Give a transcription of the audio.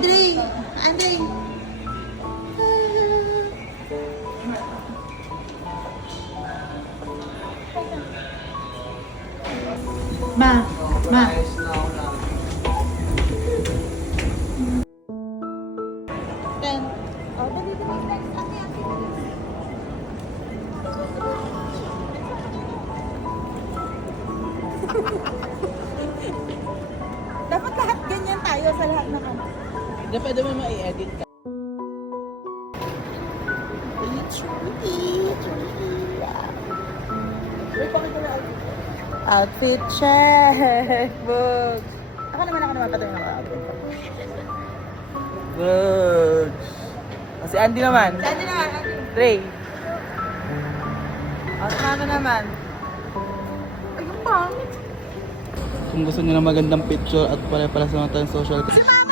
Andre! Andre! Ma! Ma! Ten. Oh, dali, dali, dali. Ate, ate, dali. Dapat lahat ganyan tayo sa lahat ng ano. Hindi, pwede mo ma-i-edit ka. Outfit check! Book! Ako naman patunay ng outfit. Good. Si Andy naman. Dali na, Andy. Ray. At ano naman? Ayun pa. Kung gusto niyo ng magandang picture at pare-pares naman tayong social. Si Mama!